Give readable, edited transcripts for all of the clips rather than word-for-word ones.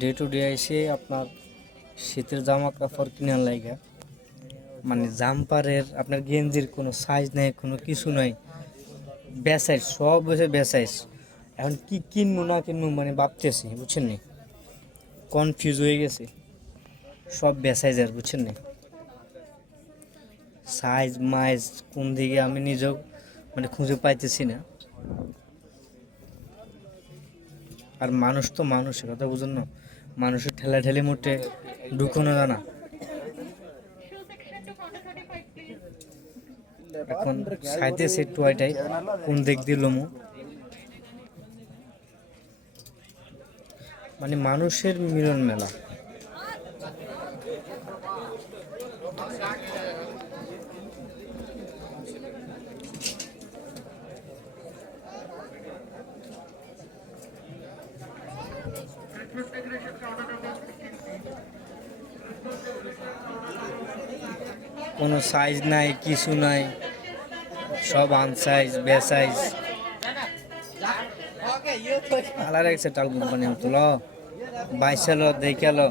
Day to day এসে আপনার শীতের জামা কাপড় কেনার লাগা, মানে জাম্পারের আপনার গেঞ্জির কোনো সাইজ নেই, কোনো কিছু নাই, বেসাইজ সব হয়েছে বেসাইজ। এখন কি কিনবো না কিনবো মানে ভাবতেছি, বুঝছেন নি, কনফিউজ হয়ে গেছে, সব বেসাইজের, বুঝছেন নি, সাইজ মাইজ কোন দিকে আমি নিজেও মানে খুঁজে পাইতেছি না। আর মানুষ তো মানুষের কথা বুঝুন না, মানুষের ঠেলা ঠেলে মোটে ঢুকানো জানা। এখন খাইতেছে টয়টাই কোন দিক দিয়ে লমু, মানে মানুষের মিলন মেলা। কোনো সাইজ নাই, কিছু নাই, সব আনসাইজ বেসাইজ। আলার একসে টাল কোম্পানি তুল বাইসালো দেখালো।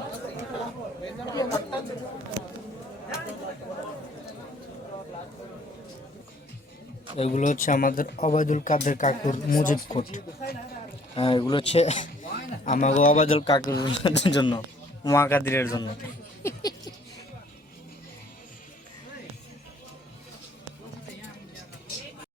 এগুলো হচ্ছে আমাদের অবায়দুল কাদের কাকুর মুজিব কোট। হ্যাঁ, এগুলো হচ্ছে আমাকে অবায়দুল কাকুর জন্য, মা কাদিরের জন্য।